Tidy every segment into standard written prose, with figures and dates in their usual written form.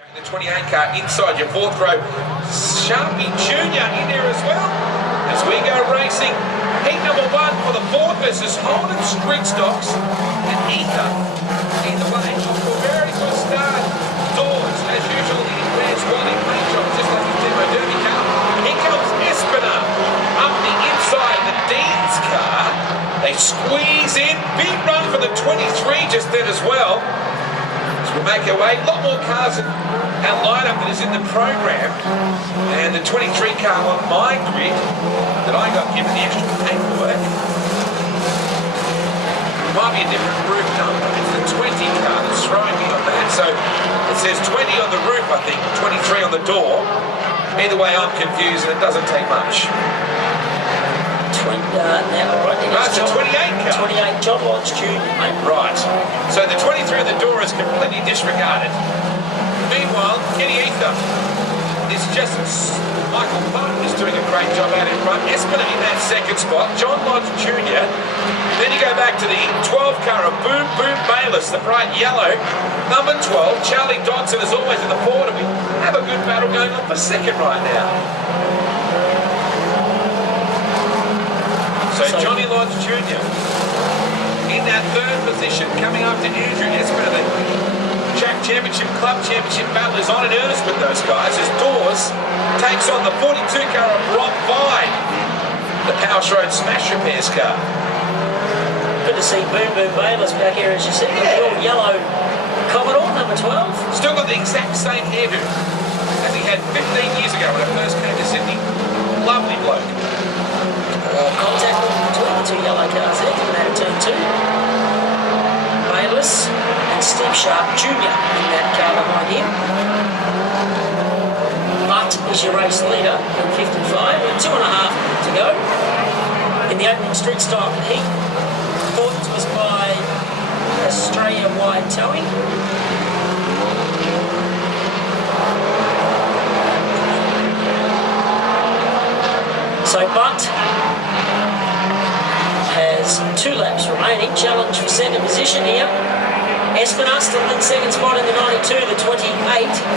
The 28 car inside your fourth row. Sharpie Jr. in there as well. As we go racing, heat number one for the Ford versus Holden Street Stocks. And Ether, either way, off to a very good start. Doors, as usual, the advanced quality paint job, just like the demo derby car. Here comes Espina up the inside, the Dean's car. They squeeze in. Big run for the 23 just then as well. As we make our way, a lot more cars in our lineup that is in the program, and the 23 car on my grid that I got given the extra paperwork might be a different roof number. It's the 20 car that's throwing me on that. So it says 20 on the roof, I think, 23 on the door. Either way, I'm confused, and it doesn't take much. It's a 28 car. 28, John Lodge Jr. mate. Right. So the 23 on the door is completely disregarded. Meanwhile, Kenny Ether is just Michael Butt is doing a great job out in front. Espina in that second spot. John Lodge Jr. Then you go back to the 12 car of Boom Boom Bayless, the bright yellow. Number 12, Charlie Dodson is always in the forward. We have a good battle going on for second right now. So Johnny Lodge Jr. in that third position, coming up to Andrew Espina. The Jack Championship, Club Championship battle is on in earnest with those guys as Dawes takes on the 42 car of Rob Vine, the Powers Road Smash Repairs car. Good to see Boom Boom Bayless back here, as you said. Yeah. The yellow Commodore, number 12. Still got the exact same hairdo as he had 15 years ago when I first came to Sydney. Lovely bloke. Contact between the two yellow cars there, coming out of turn 2. Bayless and Steve Sharp Jr. in that car behind him. Butt is your race leader in 55, with 2.5 to go. In the opening street style heat, fourth was by Australia Wide Towing. So Butt has 2 laps remaining. Challenge for second position here. Espina still in second spot in the 92, the 28,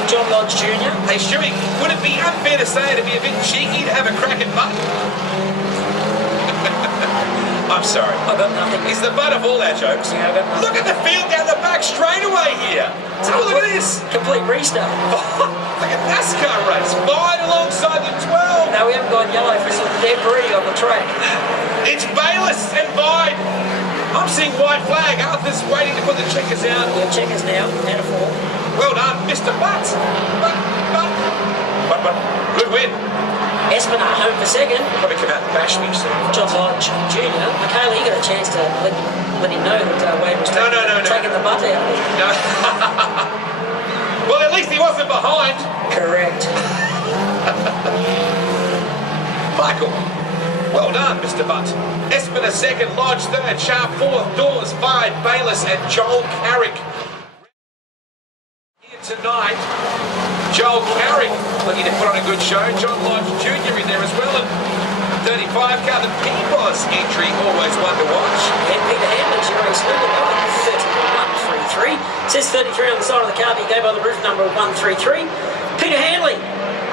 John Lodge Jr. Hey Stewie, would it be unfair to say it'd be a bit cheeky to have a crack at Butt? I'm sorry. I've got nothing. He's the butt of all our jokes. Yeah, I've got nothing. Look at the field down the back straightaway here. Oh, look at this. Complete restart. Like a NASCAR race. Vine alongside the 12. Now we haven't gone yellow for some debris on the track. It's Bayless and Vine. I'm seeing white flag. Arthur's waiting to put the checkers out. We have checkers now, out of 4. Well done, Mr. Butt. But. Good win. Espina home for second. Probably come out and bash me soon. John Lodge Jr. Michaela, you got a chance to let him know that Wade was taking the butt out of him. No. Well, at least he wasn't behind. Correct. Michael. Well done, Mr. Butt. Espina second, Lodge third, Sharp fourth, Dawes, Vine, Bayless and Joel Carrick. Here tonight, Joel Carrick looking to put on a good show. John Lodge Jr. in there as well. And 35 car, the P-Boss entry, always one to watch. And Peter Handler's your race leader, 133. Says 33 on the side of the car, but you go by the roof number 133. Peter Handley.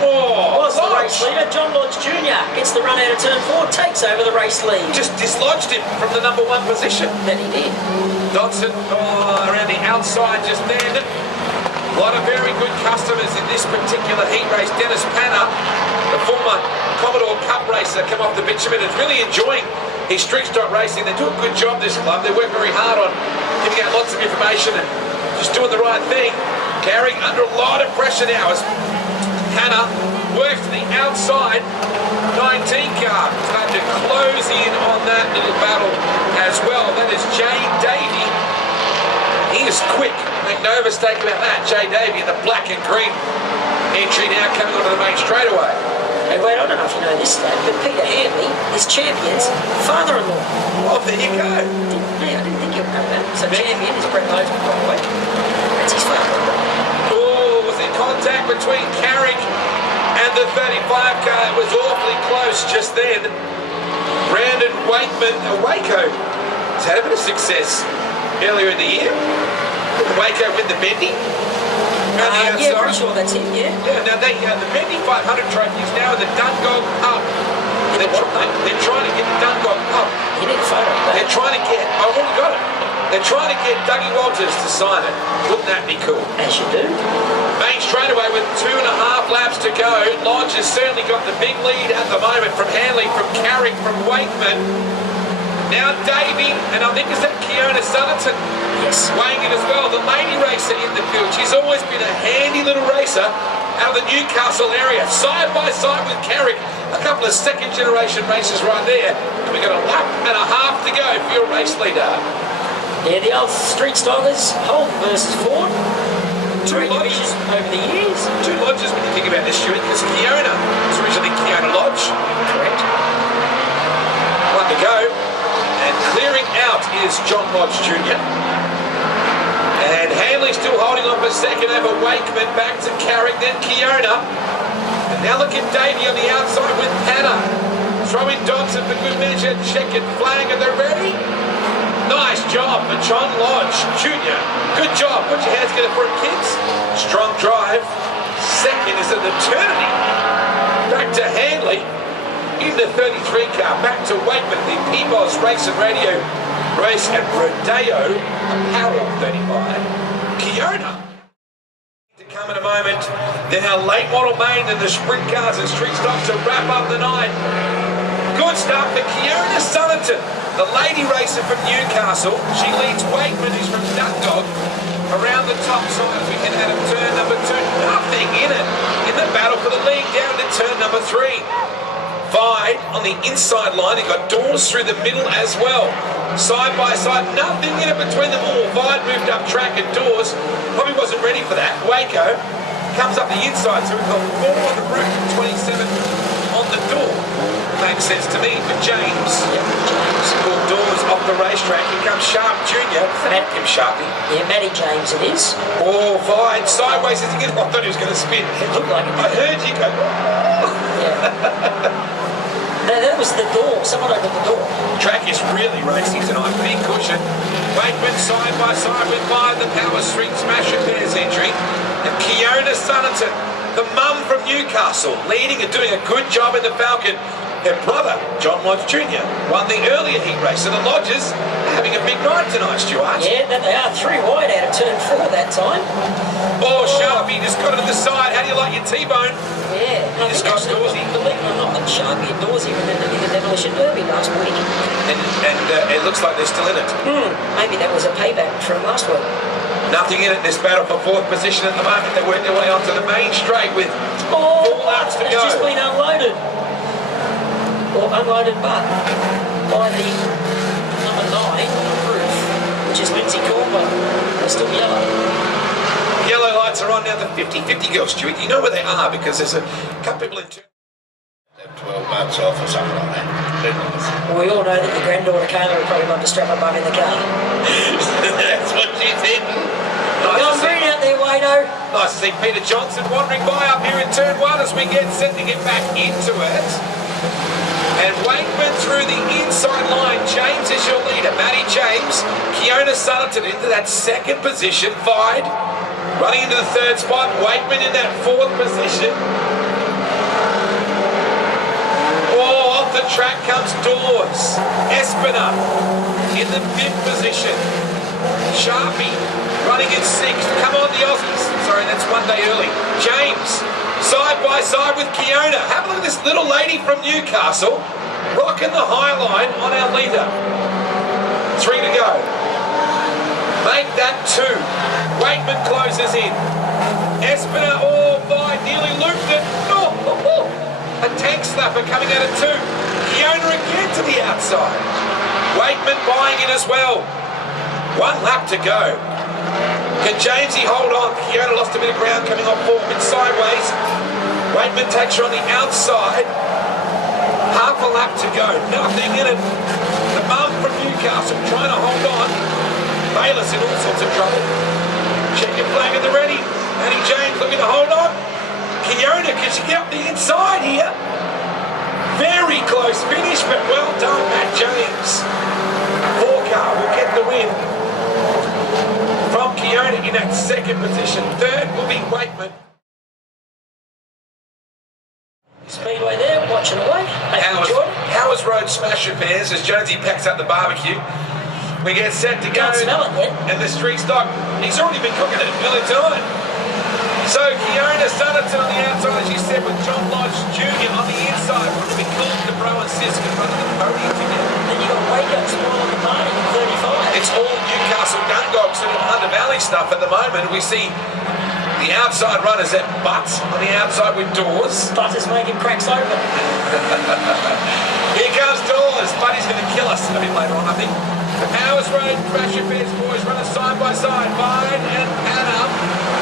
Was the race leader. John Lodge Jr. gets the run out of turn 4, takes over the race lead. Just dislodged him from the number 1 position. That he did. Dodson around the outside just there. A lot of very good customers in this particular heat race. Dennis Panner, the former Commodore Cup racer, come off the bitumen, is really enjoying his street stock racing. They do a good job, this club. They work very hard on giving out lots of information and just doing the right thing. Carrying under a lot of pressure now as Panner works to the outside. 19 car trying to close in on that little battle as well. That is Jay Davey. He is quick. Make no mistake about that. Jay Davey in the black and green entry now coming onto the main straightaway. Hey, wait, I don't know if you know this stat, but Peter Handley is Champion's father-in-law. Oh, there you go. Yeah, I didn't think you'd know that. So Champion is Brett Lowe's probably. That's his father-in-law. Oh, was in contact between Carrick and the 35 car. It was awfully close just then. Brandon Waco has had a bit of success earlier in the year. Did Waco win the Bendy? Yeah, pretty sure that's it, yeah. Yeah, now the Mendy 500 trophy is now in the Dungog Pub. They're trying to get the Dungog Pub. You need a photo of that. They're trying to get, I've already got it. They're trying to get Dougie Walters to sign it. Wouldn't that be cool? As you do. Main straightaway with 2.5 laps to go. Lodge has certainly got the big lead at the moment from Hanley, from Carrick, from Wakeman. Now Davey, and I think is that Keona Sutherton weighing in as well. The lady racer in the field. She's always been a handy little racer out of the Newcastle area. Side by side with Carrick. A couple of second generation races right there. And we've got a lap and a half to go for your race leader. Yeah, the old street stockers, Holt versus Ford. Two lodges over the years. Two lodges when you think about this, Stuart, because Keona was originally Keona Lodge. Correct. One to go. And clearing out is John Lodge Jr. And Hanley still holding on for second over Wakeman, back to Carrick, then Keona. And now look at Davey on the outside with Panna. Throwing Dobson for good measure, checkered flag, and they're ready. Nice job for John Lodge Jr. Good job. Put your hands together for him, kids. Strong drive. Second is an eternity. Back to Hanley. In the 33 car, back to Wakeman, the Peebles Race and Radio Race and Rodeo Apparel 35. Keona to come in a moment. Then our late model main and the sprint cars and street stock to wrap up the night. Good start for Keona Sutherton, the lady racer from Newcastle. She leads Wakeman, who's from Dungog, around the top side as we head out of turn number 2. Nothing in it in the battle for the lead down to turn number 3. Vide on the inside line. He got Dawes through the middle as well. Side by side, nothing in it between them all. Vide moved up track and Dawes probably wasn't ready for that. Waco comes up the inside, so we've got 4 on the roof and 27 on the door. Makes sense to me for James. James pulled Dawes off the racetrack. Here comes Sharp Jr. Thank him, Sharpie. Yeah, Matty James it is. Oh, Vide sideways as again. I thought he was going to spin. It looked like it. I heard you go. Yeah. No, that was the door. Someone opened the door. Track is really racing tonight. Big cushion. Wakeman side by side with Vide, the Power Street Smash Repairs entry. And Keona Sutherton, the mum from Newcastle, leading and doing a good job in the Falcon. Her brother, John Lodge Jr., won the earlier heat race. So the Lodges are having a big night tonight, Stuart. Yeah, that they are. 3 wide out of turn 4 that time. Oh, Sharpie just got it to the side. How do you like your T-bone? Yeah. I think actually, believe it or not, that Sharpie and Dawsey were in the Demolition Derby last week. And it looks like they're still in it. Maybe that was a payback from last week. Nothing in it. This battle for 4th position at the moment. They work their way onto the main straight with 4 laps to go. It's just been unloaded. Or unloaded, but by the number 9 on the roof, which is Lindsay Corber. They're still yellow. Yellow lights are on now. The 50-50 girls, Stuart. You know where they are because there's a couple people in turn. 12 months off or something like that. Well, we all know that your granddaughter Kayla would probably love to strap a bum in the car. That's what she said. Nice green out there, Wado. Nice to see Peter Johnson wandering by up here in turn 1 as we get set to get back into it. And Wakeman through the inside line. James is your leader. Matty James. Keona Sutherton into that 2nd position. Vide running into the 3rd spot. Wakeman in that 4th position. Oh, off the track comes Dawes. Espiner in the 5th position. Sharpie running in 6th. Come on, the Aussies. Sorry, that's one day early. James side by side with Keona. Have a look at this little lady from Newcastle rocking the high line on our leader. 3 to go. Make that 2. Wakeman closes in. Espiner, Vide nearly looped it. A tank slapper coming out of 2. Keona again to the outside. Wakeman buying in as well. 1 lap to go. Can Jamesy hold on? Keona lost a bit of ground coming off forward sideways. Wakeman takes her on the outside. Half a lap to go. Nothing in it. The mum from Newcastle trying to hold on. Bayless in all sorts of trouble. Check your flag at the ready. Matty James looking to hold on. Keona, can she get up the inside here? Very close finish, but well done, Matt James. 4 car will get the win. From Keona in that second position. Third will be Wakeman. Speedway there, watching away. Howard's Road smash repairs as Jonesy packs up the barbecue. We get set to go. Can't smell it yet. And the street stock, he's already been cooking it early time. So Kiona Sutherton on the outside, as you said, with John Lodge Jr. on the inside. Wouldn't it be cool if the bro and sis could run on the podium together? Then you got Waco spoiling the party in 35. It's all Newcastle Gundogs and Hunter Valley stuff at the moment. We see the outside runners at Butts on the outside with Dawes. Butts is making cracks open. Here comes Dawes. Buddy's going to kill us a bit later on, I think. The Powers Road crash affairs boys running side by side. Vine and Panna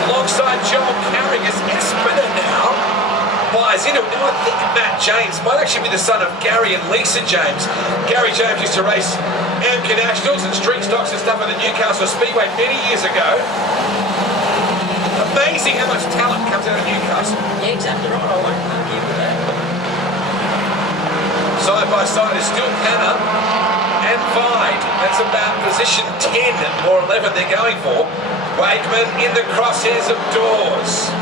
alongside Joel Carrigas. Espiner now buys into it. Now I think Matt James might actually be the son of Gary and Lisa James. Gary James used to race Amca Nationals and street stocks and stuff at the Newcastle Speedway many years ago. Amazing how much talent comes out of Newcastle. Yeah, exactly right. I won't argue with that. Side by side is still Panna and Vide. That's about position 10 or 11 they're going for. Wakeman in the crosshairs of Dawes.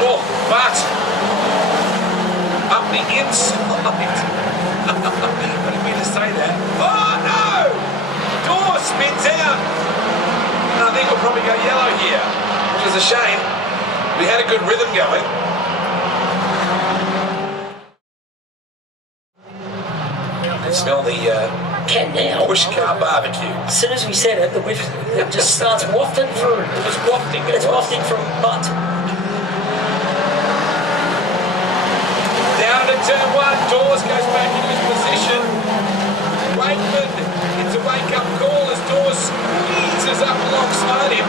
Oh, but up the inside. I didn't mean to say that. Oh no! Dawes spins out. And I think we'll probably go yellow here, which is a shame. We had a good rhythm going. I smell the Can now. push car barbecue. As soon as we said it, the whiff it just starts wafting through. It's wafting. It's wafting from butt. Down to turn one. Dawes goes back into his position. Wakeman, it's a wake-up call as Dawes squeezes up alongside him.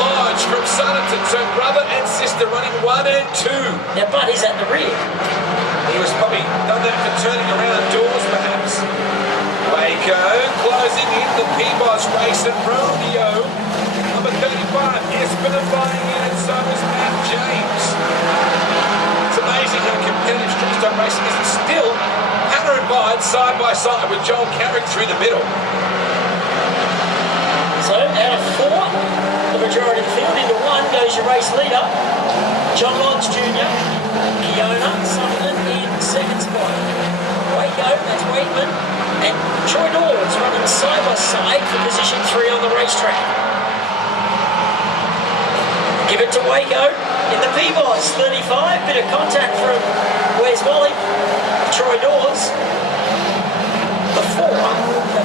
Lodge from Sutherton, so brother and sister running 1 and 2. Now Buddy's at the rear. He was probably done that for turning around Dawes, perhaps. Waco closing in the Peabody race and rodeo. Number 35, Espiner flying in, and so is Matt James. It's amazing how competitive street stock racing is. And still, Hannah and Vide side by side with Joel Carrick through the middle. So out of 4, the majority of the field into 1 goes your race leader, John Lodge Jr., Kiona Sutherton in second spot. Waco, that's Wakeman, and Troy Dawes running side by side for position 3 on the racetrack. Give it to Waco in the Peabods, 35, bit of contact from Where's Wally, Troy Dawes. The 4,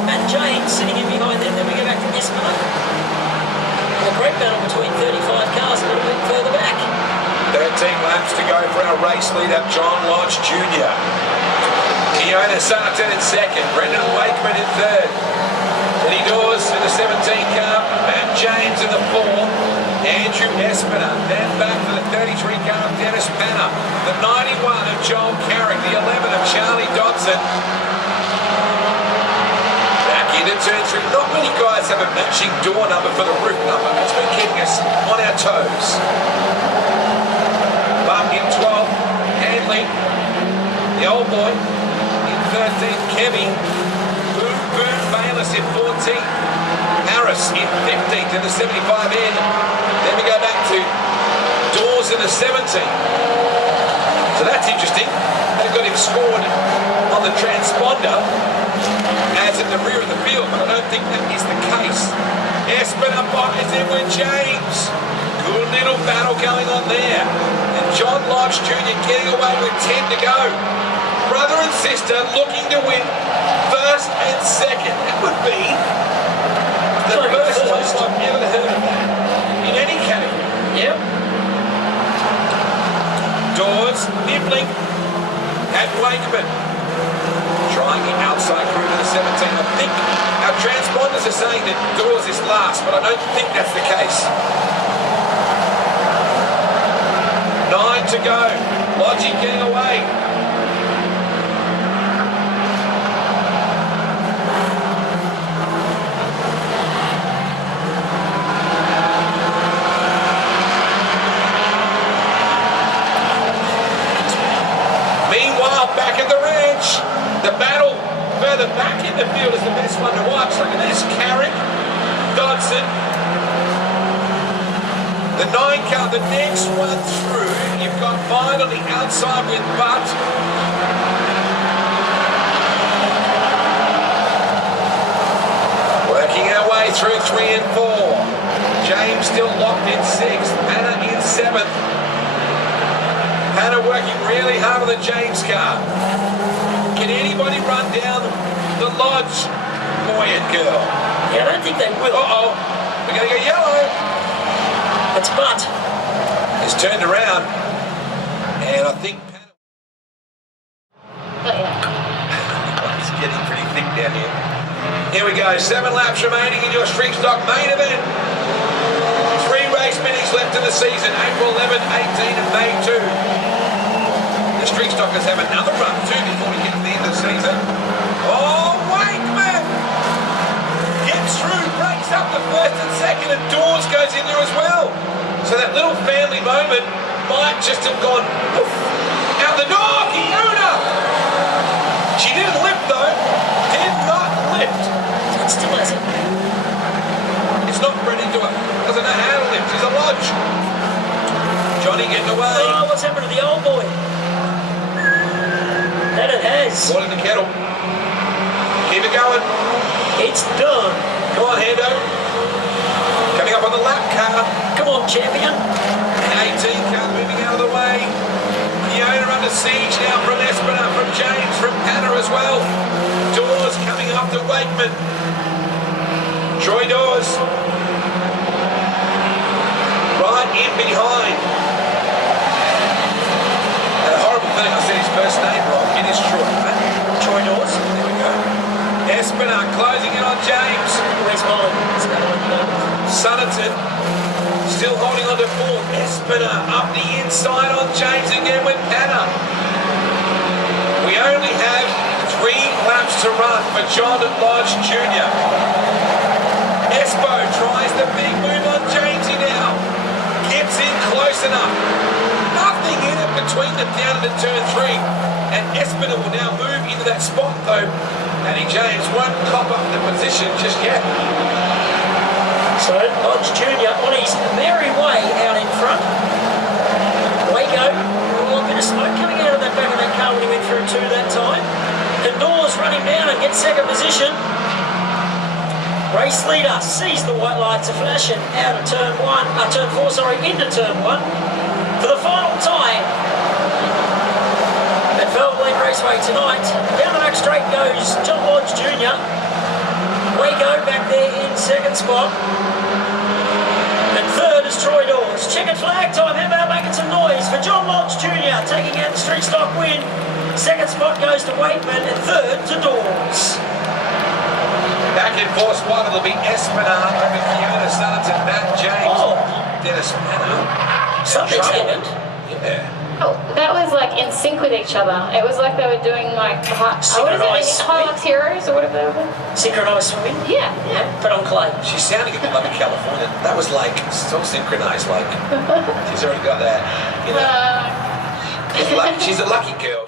Matt James sitting in behind them. Then we go back to Espiner. And a great battle between 35 cars a little bit further back. 13 laps to go for our race leader, John Lodge Jr. Kiona Sutherton in second, Brendan Wakeman in third. Eddie Dawes in the 17 car, Matt James in the 4, Andrew Espiner. Then back for the 33 car of Dennis Panna, the 91 of Joel Carrick, the 11 of Charlie Dodson. Back into turn 3. Not many guys have a matching door number for the roof number. It's been keeping us on our toes. In 12, Handley, the old boy. In 13, Kevy. Boom Boom Bayless in 14. Harris in 15th in the 75 end. Then we go back to Dawes in the 17. So that's interesting. They've got him scored on the transponder as at the rear of the field, but I don't think that is the case. Espiner buys in with James. Good little battle going on there. And John Lodge Jr. getting away with 10 to go. Brother and sister looking to win first and second. That would be the first time I've ever heard of that in any category. Yep. Dawes nibbling at Wakeman. Trying the outside crew to the 17. I think our transponders are saying that Dawes is last, but I don't think that's the case. 9 to go. Lodgy getting away. Meanwhile, back at the ranch, the battle further back in the field is the best one to watch. Look at this. Carrick, Dodson, The 9 car, the next one through, you've got Vine on the outside with Butt. Working our way through 3 and 4. James still locked in 6th, Hannah in 7th. Hannah working really hard on the James car. Can anybody run down the Lodge boy and girl? Yeah, I don't think they will. Uh-oh, we're going to go yellow. It's Butt. It's turned around, and I think it's getting pretty thick down here. Here we go, 7 laps remaining in your street stock main event. 3 race minis left in the season, April 11, 18 and May 2. The street stockers have another run too before we get to the end of the season. Oh, Wakeman gets through, breaks up the first and second, and Dawes goes in there as well. So that little family moment might just have gone poof, out the door. Kiona! She didn't lift though. Did not lift. It still hasn't. It's not ready to it. Doesn't know how to lift. She's a Lodge. Johnny getting away. Oh, what's happened to the old boy? That it has. Boiling the kettle. Keep it going. It's done. Come on, Hando. Coming up on the lap car. Come on, champion. 18 car moving out of the way. Kiona under siege now from Espiner, from James, from Hannah as well. Dawes coming up to Wakeman. Troy Dawes. Right in behind. And a horrible thing, I said his first name wrong. It is Troy. Troy Dawes. There we go. Espiner closing in on James. Where's mine? It's that one. Sunnerton still holding on to 4th. Espiner up the inside on James again with Hannah. We only have 3 laps to run for John Lodge Jr. Espo tries the big move on Jamesy now. Gets in close enough. Nothing in it between them down into turn 3. And Espiner will now move into that spot though. Danny James won't cop up the position just yet. So, Lodge Jr. on his merry way out in front. Waco, a little bit of smoke coming out of that back of that car when he went through 2 that time. And Dawes running down and gets 2nd position. Race leader sees the white lights are flashing out of turn 4, into turn 1 for the final time at Valvoline Raceway tonight. Down the back straight goes John Lodge Jr. Waco back there in 2nd spot. And 3rd is Troy Dawes. Checkered flag time. How about making some noise for John Lodge Jr. taking out the street stock win. 2nd spot goes to Wakeman and 3rd to Dawes. Back in 4th spot, it'll be Espiner over Kiona, Sunnerton, Matt James, Dennis Panner. Something's happened. Yeah. Oh, that was like in sync with each other. It was like they were doing like what is Synchronised it? Hilux Heroes or whatever they were. Synchronised swimming? Yeah. But on clay. She's sounding a bit like a Californian. That was like so synchronized, like she's already got that, you know. She's a lucky girl.